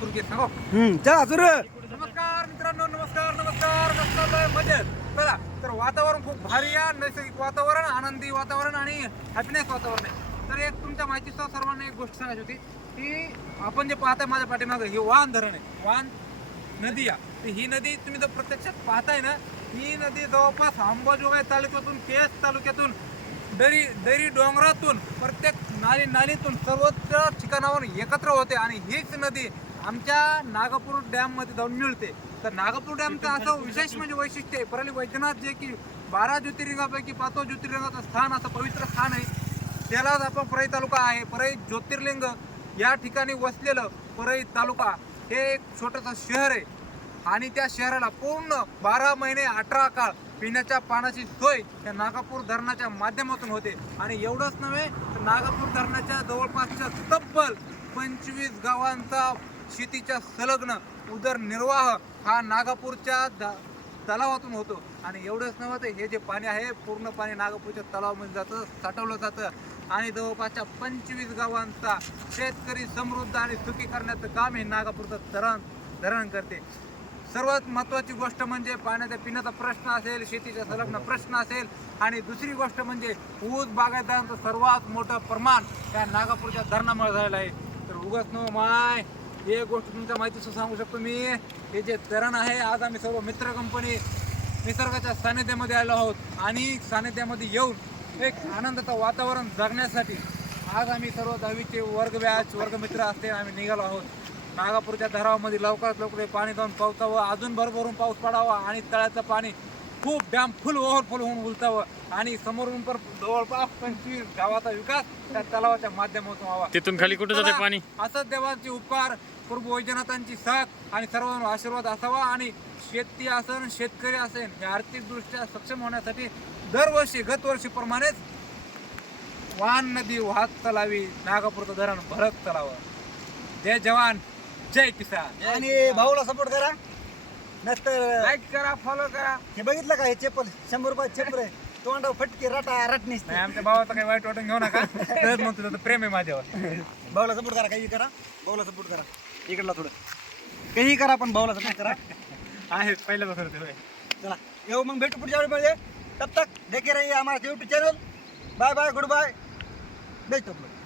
हम्म चला सुरू नमस्कार मित्रांनो नमस्कार नमस्कार. कसं चाललंय मजेत. चला तर वातावरण खूप भारी आहे नैसर्गिक वातावरण आनंदी वातावरण आणि हॅपीनेस वातावरण आहे. तर एक तुमच्या माहितीसह सर्वांना एक गोष्ट सांगायची होती की आपण जे पाहताय माझ्या पाठीमागं हे वाहन धरण आहे. वाहन नदी आहे. तर ही नदी तुम्ही जर प्रत्यक्षात पाहताय ना ही नदी जवळपास अंबाजोगाई तालुक्यातून केस तालुक्यातून दरी दरी डोंगरातून प्रत्येक नाली नालीतून सर्वत्र ठिकाणावर एकत्र होते. आणि हीच नदी आमच्या नागपूर डॅममध्ये जाऊन मिळते. तर नागपूर डॅमचं असं विशेष म्हणजे वैशिष्ट्य आहे. परली वैद्यनाथ जे की बारा ज्योतिर्लिंगापैकी पाचवं ज्योतिर्लिंगाचं स्थान असं पवित्र स्थान आहे. त्यालाच आपण परळी तालुका आहे. परळी ज्योतिर्लिंग या ठिकाणी वसलेलं परळी तालुका हे एक छोटंसं शहर आहे. आणि त्या शहराला पूर्ण बारा महिने अठरा काळ पिण्याच्या पाण्याची सोय त्या नागापूर धरणाच्या माध्यमातून होते. आणि एवढंच नव्हे तर नागापूर धरणाच्या जवळपासच्या तब्बल पंचवीस गावांचा शेतीच्या संलग्न उदरनिर्वाह हा नागापूरच्या द- तलावातून होतो. आणि एवढंच नव्हतं तर हे जे पाणी आहे पूर्ण पाणी नागापूरच्या तलावामध्ये जातं साठवलं जातं. आणि जवळपासच्या पंचवीस गावांचा शेतकरी समृद्ध आणि सुखी करण्याचं काम हे नागापूरचं धरण धरण करते. सर्वात महत्त्वाची गोष्ट म्हणजे पाण्याचा पिण्याचा प्रश्न असेल शेतीचा संलग्न प्रश्न असेल. आणि दुसरी गोष्ट म्हणजे ऊस बागायतदारांचं सर्वात मोठं प्रमाण त्या नागापूरच्या धरणामुळे झालेलं आहे. तर उगाच नो माय हे गोष्ट तुमच्या माहितीचं सांगू शकतो मी. हे जे तरण आहे आज आम्ही सर्व मित्र कंपनी निसर्गाच्या सानिध्यामध्ये आलो आहोत. आणि सानिध्यामध्ये येऊन एक आनंदाचं वातावरण जगण्यासाठी आज आम्ही सर्व दहावीचे वर्ग बॅच वर्गमित्र असते आम्ही निघालो आहोत. नागापूरच्या धरावामध्ये लवकरात लवकर पाणी जाऊन पावसावं अजून भरभरून पाऊस पडावा आणि तळ्याचं पाणी खूप डॅम फुल ओव्हरफुल होऊन उलटावं आणि समोरून पण जवळपास पंचवीस गावाचा विकास त्या तलावाच्या माध्यमातून व्हावा. तिथून खाली कुठं जाते पाणी? असंच देवाचे उपकार प्रभू वैजनाथांची साथ आणि सर्वांना आशीर्वाद असावा आणि शेती असन शेतकरी असेल हे आर्थिकदृष्ट्या सक्षम होण्यासाठी दरवर्षी गत वर्षीप्रमाणेच वाहन नदी वाहत चलावी नागापूरचं धरण भरत चलावं जय जवान जय किसान. आणि भाऊला सपोर्ट करा. नंतर लाईक करा फॉलो करा. हे बघितलं का? हे चप्पल शंभर रुपये चप्पल आहे. तोंडावर फटके रटा रटणीस नाही आमच्या भावाचं काही वाईट वाटून घेऊ नका. तर म्हणतो त्याचं प्रेम आहे माझ्यावर. भाऊला सपोर्ट करा काही करा. भाऊला सपोर्ट करा. इकडला थोडं. काही करा पण भाऊला सपोर्ट करा. आहे पहिल्यापासून ते होय. चला. येऊ मग भेटू पुढच्या वेळी तब तक देखे रहिए हमारा YouTube channel bye bye good bye best